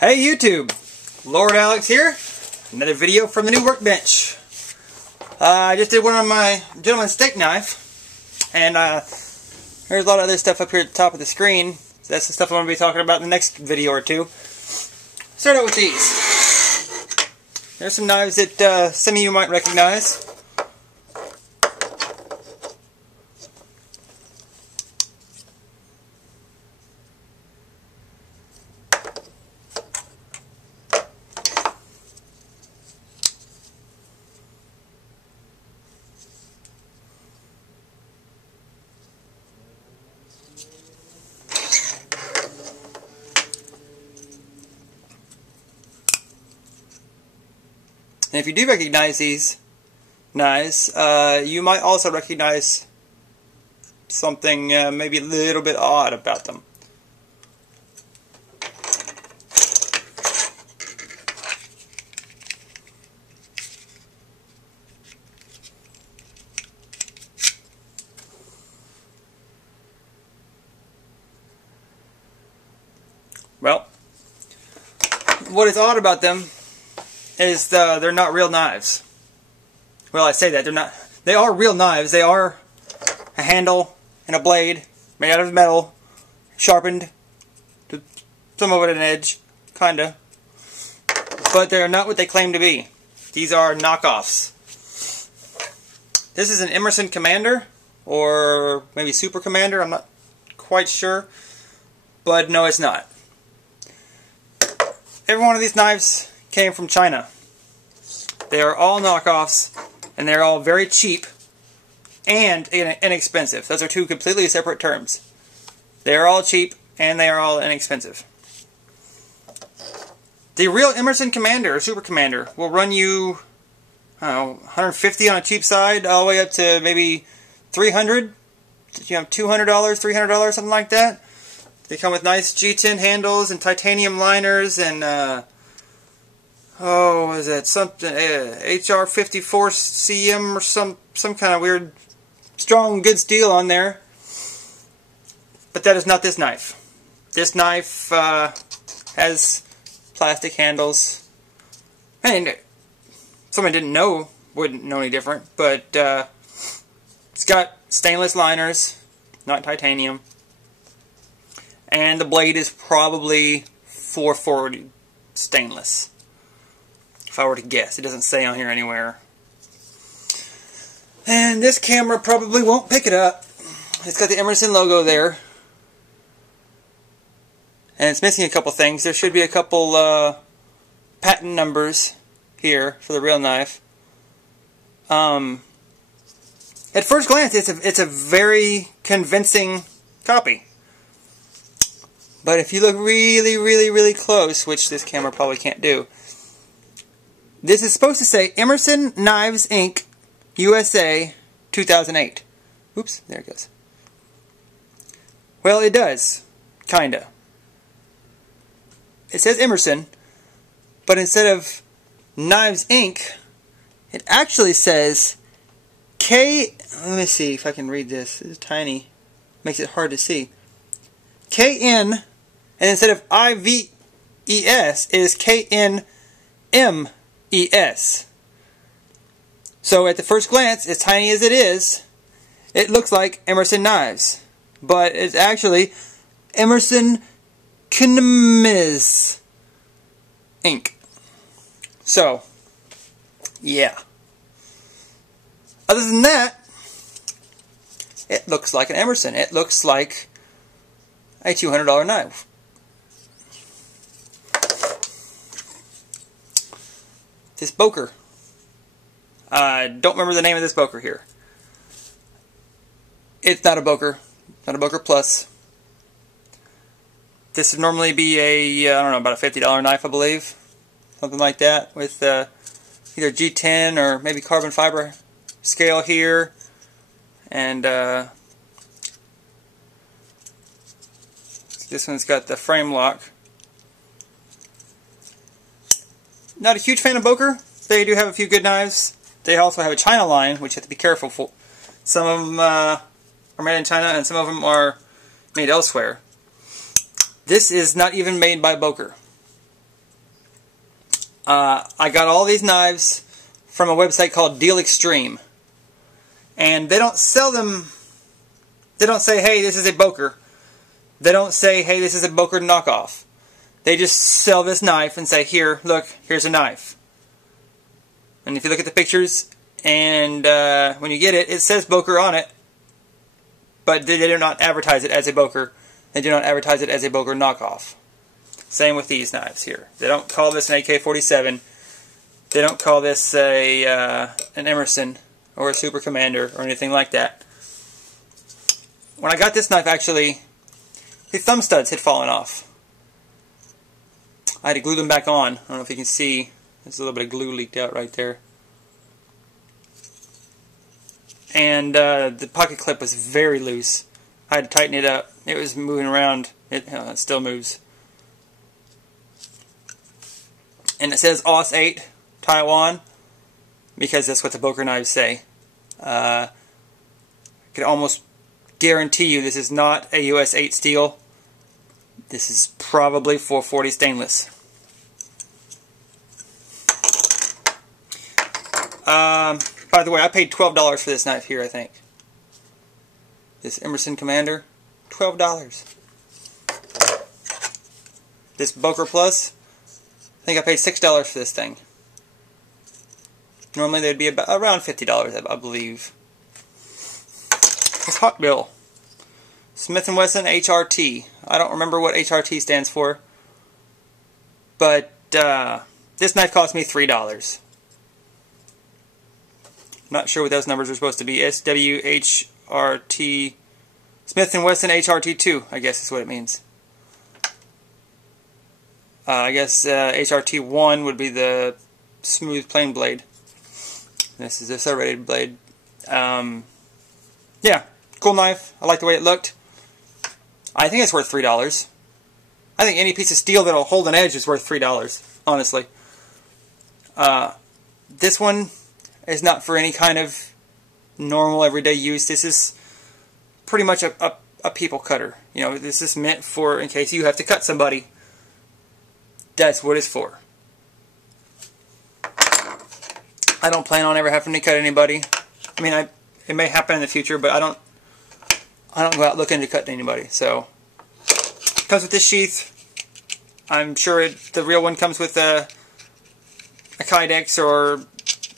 Hey YouTube, Lord Alex here. Another video from the new workbench. I just did one on my gentleman's steak knife, and there's a lot of other stuff up here at the top of the screen. So that's the stuff I'm going to be talking about in the next video or two. Start out with these. There's some knives that some of you might recognize. And if you do recognize these knives, you might also recognize something maybe a little bit odd about them. Well, what is odd about them is they're not real knives. Well, I say that they're not. They are real knives. They are a handle and a blade made out of metal, sharpened to some of it an edge, kinda. But they're not what they claim to be. These are knockoffs. This is an Emerson Commander, or maybe Super Commander. I'm not quite sure, but no, it's not. Every one of these knives came from China. They are all knockoffs, and they're all very cheap and inexpensive. Those are two completely separate terms. They are all cheap, and they are all inexpensive. The real Emerson Commander, or Super Commander, will run you, I don't know, $150 on a cheap side, all the way up to maybe $300, $200, $300, something like that. They come with nice G10 handles and titanium liners and oh, is that something HR54CM or some kind of weird strong good steel on there. But that is not this knife. This knife has plastic handles. And someone wouldn't know any different, but it's got stainless liners, not titanium. And the blade is probably 440 stainless. If I were to guess. It doesn't say on here anywhere. And this camera probably won't pick it up. It's got the Emerson logo there. And it's missing a couple things. There should be a couple patent numbers here for the real knife. At first glance, it's a very convincing copy. But if you look really, really, really close, which this camera probably can't do, this is supposed to say Emerson Knives Inc. USA 2008. Oops, there it goes. Well, it does. Kinda. It says Emerson, but instead of Knives Inc., it actually says let me see if I can read this. It's tiny. Makes it hard to see. KN, and instead of IVES, is KNMES. So at the first glance, as tiny as it is, it looks like Emerson Knives. But it's actually Emerson Knives Inc. So, yeah. Other than that, it looks like an Emerson. It looks like a $200 knife. This Boker. I don't remember the name of this Boker here. It's not a Boker. Not a Boker Plus. This would normally be a, I don't know, about a $50 knife, I believe. Something like that. With either G10 or maybe carbon fiber scale here. And this one's got the frame lock. Not a huge fan of Boker. They do have a few good knives. They also have a China line, which you have to be careful for. Some of them are made in China, and some of them are made elsewhere. This is not even made by Boker. I got all these knives from a website called DealExtreme. And they don't sell them, they don't say, hey, this is a Boker. They don't say, hey, this is a Boker knockoff. They just sell this knife and say, here, look, here's a knife. And if you look at the pictures, and when you get it, it says Boker on it. But they do not advertise it as a Boker. They do not advertise it as a Boker knockoff. Same with these knives here. They don't call this an AK-47. They don't call this an Emerson or a Super Commander or anything like that. When I got this knife, actually, the thumb studs had fallen off. I had to glue them back on. I don't know if you can see. There's a little bit of glue leaked out right there. And the pocket clip was very loose. I had to tighten it up. It was moving around. It still moves. And it says AUS 8 Taiwan because that's what the Boker knives say. I can almost guarantee you this is not a US 8 steel. This is probably 440 stainless. By the way, I paid $12 for this knife here, I think. This Emerson Commander, $12. This Boker Plus, I think I paid $6 for this thing. Normally they'd be about around $50, I believe. This Hawk Bill, Smith & Wesson HRT. I don't remember what HRT stands for, but this knife cost me $3. Not sure what those numbers are supposed to be. SWHRT, Smith & Wesson HRT2, I guess is what it means. I guess HRT1 would be the smooth plain blade. This is a serrated blade. Yeah, cool knife. I like the way it looked. I think it's worth $3. I think any piece of steel that'll hold an edge is worth $3, honestly. This one is not for any kind of normal everyday use. This is pretty much a people cutter. You know, this is meant for in case you have to cut somebody. That's what it's for. I don't plan on ever having to cut anybody. I mean, it may happen in the future, but I don't go out looking to cut anybody. So, it comes with this sheath. I'm sure the real one comes with a Kydex or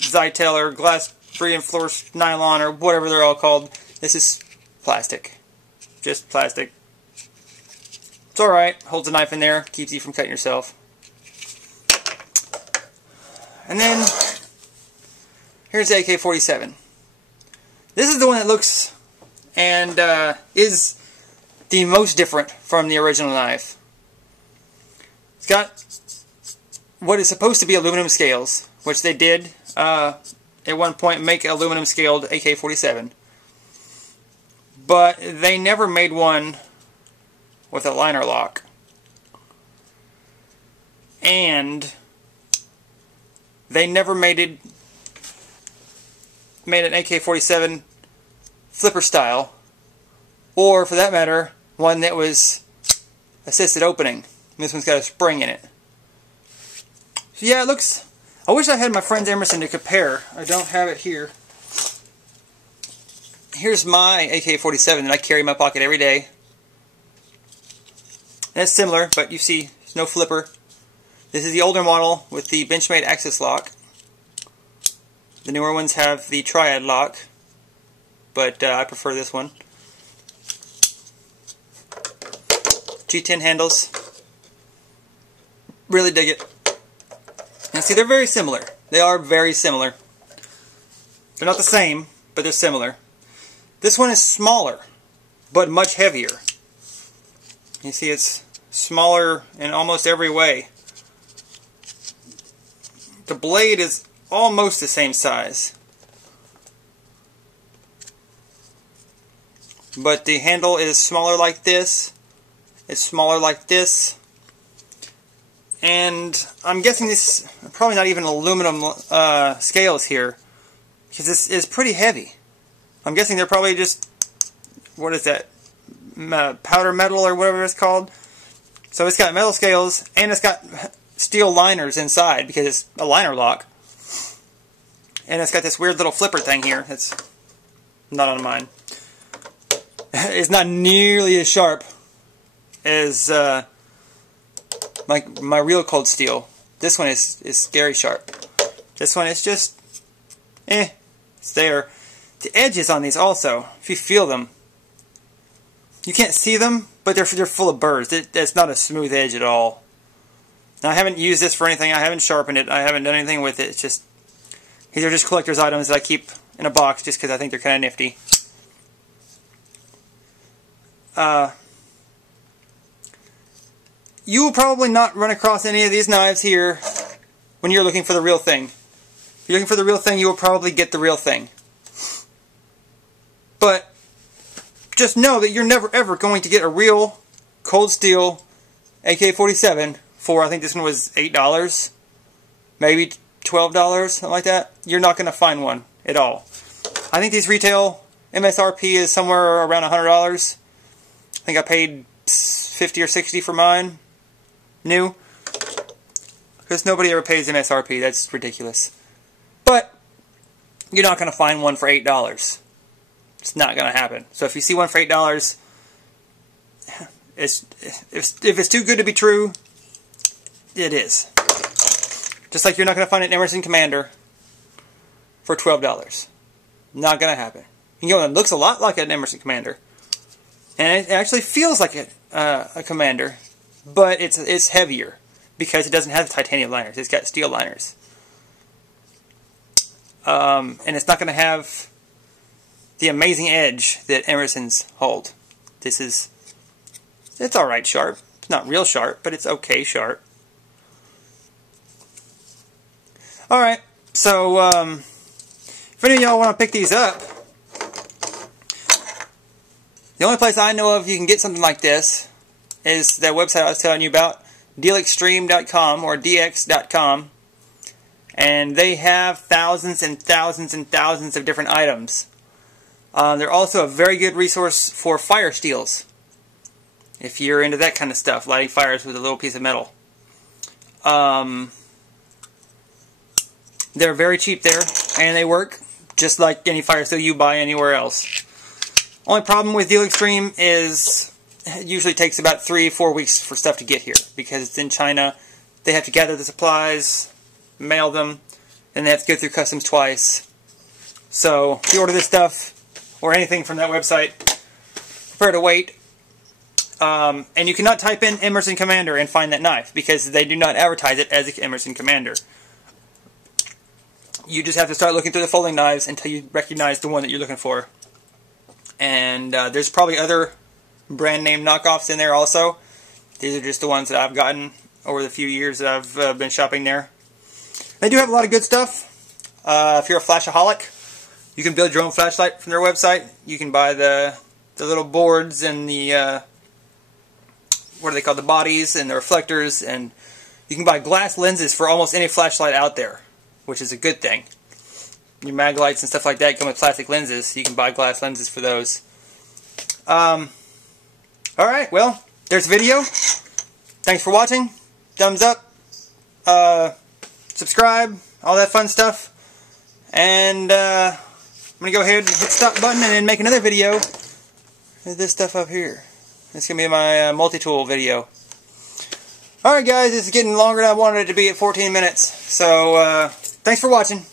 Zytel or glass reinforced nylon or whatever they're all called. This is plastic. Just plastic. It's alright. Holds a knife in there. Keeps you from cutting yourself. And then, here's the AK-47. This is the one that looks and is the most different from the original knife. It's got what is supposed to be aluminum scales, which they did at one point make aluminum scaled AK-47. But they never made one with a liner lock. And they never made an AK-47 flipper style, or for that matter, one that was assisted opening. This one's got a spring in it. So yeah, it looks... I wish I had my friend's Emerson to compare. I don't have it here. Here's my AK-47 that I carry in my pocket every day. And it's similar, but you see, no flipper. This is the older model with the Benchmade Axis lock. The newer ones have the Triad lock, but I prefer this one. G10 handles. Really dig it. And see, they're very similar. They are very similar. They're not the same, but they're similar. This one is smaller, but much heavier. You see, it's smaller in almost every way. The blade is almost the same size, but the handle is smaller like this. It's smaller like this. And I'm guessing this probably not even aluminum scales here, because this is pretty heavy. I'm guessing they're probably just, what is that, powder metal or whatever it's called. So it's got metal scales, and it's got steel liners inside because it's a liner lock. And it's got this weird little flipper thing here. That's not on mine. It's not nearly as sharp as my real cold steel. This one is scary sharp. This one is just, it's there. The edges on these also, if you feel them, you can't see them, but they're full of burrs. It's not a smooth edge at all. Now, I haven't used this for anything. I haven't sharpened it. I haven't done anything with it. It's just, these are just collector's items that I keep in a box just because I think they're kind of nifty. You will probably not run across any of these knives here when you're looking for the real thing. If you're looking for the real thing, you will probably get the real thing. But just know that you're never ever going to get a real cold steel AK-47 for, I think this one was $8, maybe $12, something like that. You're not going to find one at all. I think these retail MSRP is somewhere around $100. I think I paid $50 or $60 for mine, new, because nobody ever pays MSRP. That's ridiculous. But you're not going to find one for $8. It's not going to happen. So if you see one for $8, if it's too good to be true, it is. Just like you're not going to find an Emerson Commander for $12. Not going to happen. You know, it looks a lot like an Emerson Commander. And it actually feels like a Commander, but it's heavier because it doesn't have titanium liners. It's got steel liners. And it's not going to have the amazing edge that Emerson's hold. It's alright sharp. It's not real sharp, but it's okay sharp. Alright, so if any of y'all want to pick these up, the only place I know of you can get something like this is that website I was telling you about, DealExtreme.com or DX.com, and they have thousands and thousands and thousands of different items. They're also a very good resource for fire steels, if you're into that kind of stuff, lighting fires with a little piece of metal. They're very cheap there, and they work just like any fire steel you buy anywhere else. Only problem with DealExtreme is it usually takes about 3-4 weeks for stuff to get here, because it's in China. They have to gather the supplies, mail them, and they have to go through customs twice. So if you order this stuff or anything from that website, prepare to wait. And you cannot type in Emerson Commander and find that knife, because they do not advertise it as an Emerson Commander. You just have to start looking through the folding knives until you recognize the one that you're looking for. And there's probably other brand name knockoffs in there also. These are just the ones that I've gotten over the few years that I've been shopping there. They do have a lot of good stuff. If you're a flashaholic, you can build your own flashlight from their website. You can buy the little boards and the what are they called, the bodies and the reflectors, and you can buy glass lenses for almost any flashlight out there, which is a good thing. Your mag lights and stuff like that come with plastic lenses. You can buy glass lenses for those. Alright, well, there's the video. Thanks for watching. Thumbs up. Subscribe. All that fun stuff. And I'm going to go ahead and hit the stop button and then make another video with this stuff up here. It's going to be my multi-tool video. Alright guys, this is getting longer than I wanted it to be at 14 minutes. So, thanks for watching.